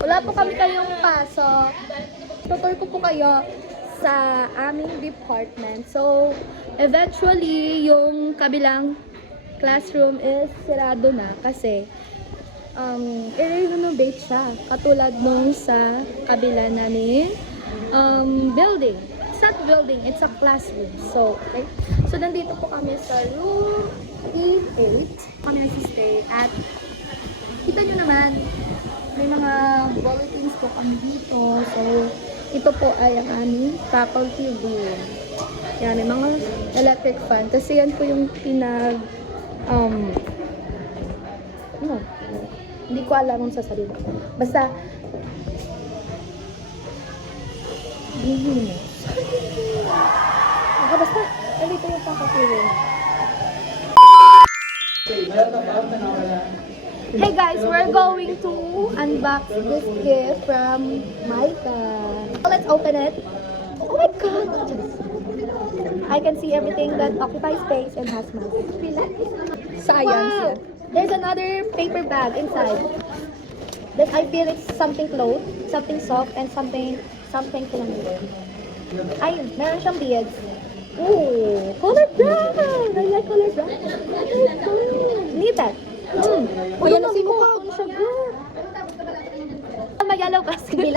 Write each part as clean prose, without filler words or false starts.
Wala po kami kayong pasok. Tutur ko po kayo sa aming department. So, eventually, yung kabilang classroom is sirado na kasi i-renovate siya. Katulad nung sa kabila namin building. It's not building, it's a classroom. So, okay. So, nandito po kami sa room E8. Kami nagsistay at kita nyo naman, may mga bulletins po kami dito. So, ito po ay ang aming faculty room. Yan, may mga electric fan. Kasi yan po yung hindi ko alam kung sasabihin. Basta, basta, dito yung faculty room. Hey guys, we're going to unbox this gift from Micah. Let's open it. Oh my god! I can see everything that occupies space and has mass. Science. Wow. There's another paper bag inside. Then I feel it's something clothes, something soft, and something kilometer. Ayun, meron siyang beads. Ooh, color brown! I like color brown. Need that. Uy, ano si Cotton siya, girl? Magyalaw kasi.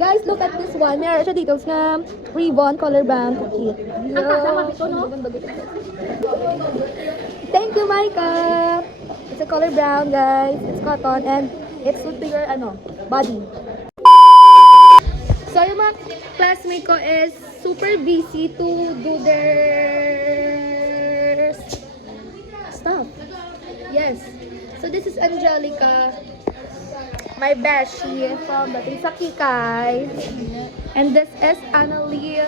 Guys, look at this one. Meron siya dito nga ribbon, color brown, cookie. Thank you, Micah! It's a color brown, guys. It's cotton and it's suit to your body. So, yung mga classmate ko is super busy to do their stuff. Yes. So, this is Angelica, my beshi from Bating sa Kikay. And this is Annalie.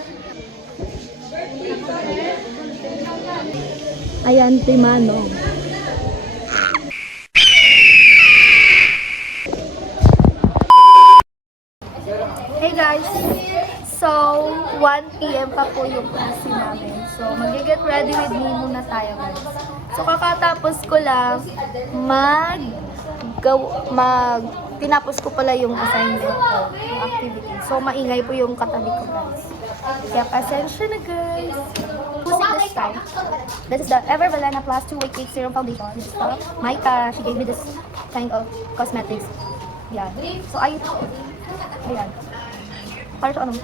Ayan, Timano. Hey guys! So, 1 PM pa po yung klase namin. So, mag-get ready with me muna tayo guys. So, kakatapos ko lang tinapos ko pala yung assignment ko, yung activity. So, maingay po yung katabi ko guys. Kaya pasensya na guys. Using this time. This is the Ever Valena Plus 2-Way Cake Serum Foundation. This is from Micah. She gave me this kind of cosmetics. Yeah. So, ayan. Para sa ano?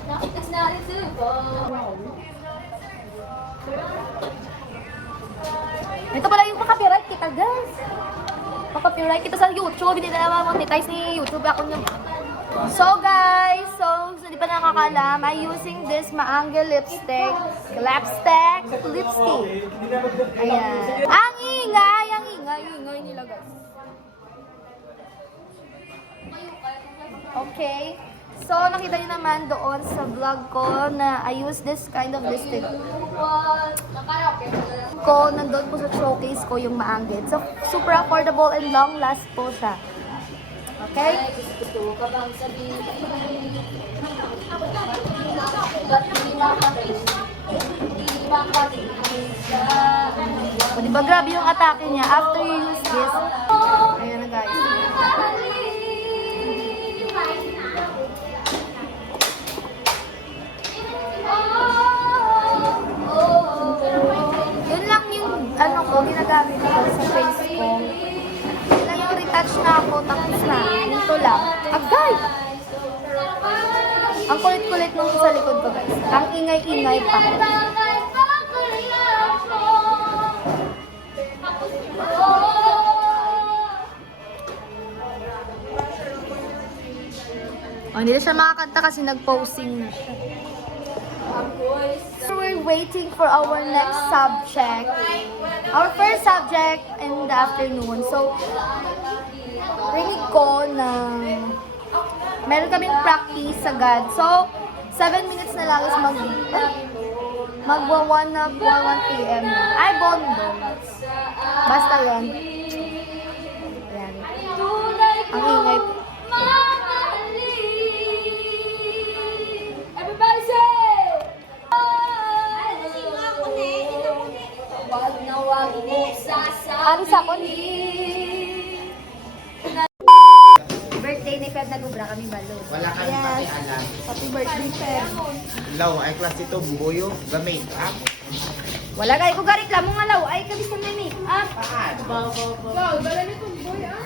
Ito pala yung copyright kita guys. Copyright kita sa YouTube. Hindi na monetize ni YouTube ako niya. So guys, so di pa nakakalam, I'm using this Maangel lipstick. Ayan. Ang ingay nila guys. Okay. So, nakita niyo naman doon sa vlog ko na I use this kind of lipstick ko. Nandun po sa showcase ko yung Maangel. So, super affordable and long last po siya. Okay? O, diba grabe yung atake niya after you use this. Ayan na guys. Yun lang yung ginagamit ko sa face ko. Yun lang yung retouch na ako, tapos na. Ito lang. Agay! Ang kulit-kulit nung sa likod ko guys. Ang ingay-ingay pa. Hindi na siya makakanta kasi nag-posing na siya. So we're waiting for our next subject. Our first subject in the afternoon. So, rinig ko na meron kaming practice agad. So, 7 minutes na lang is magwa-1 PM na. Ay, bondo. Basta yan. Ayan. Ang ingay po. Ari sa kon. ni Feb nag-ubra kami balo. Wala kami pati alam. Happy birthday, Feb. Law, ay class ito, buyo, gamit, up. Wala kayo ko garik lang mo nga law. Ay, kabis na may make up. Paan? Wow, dala nito boy ah.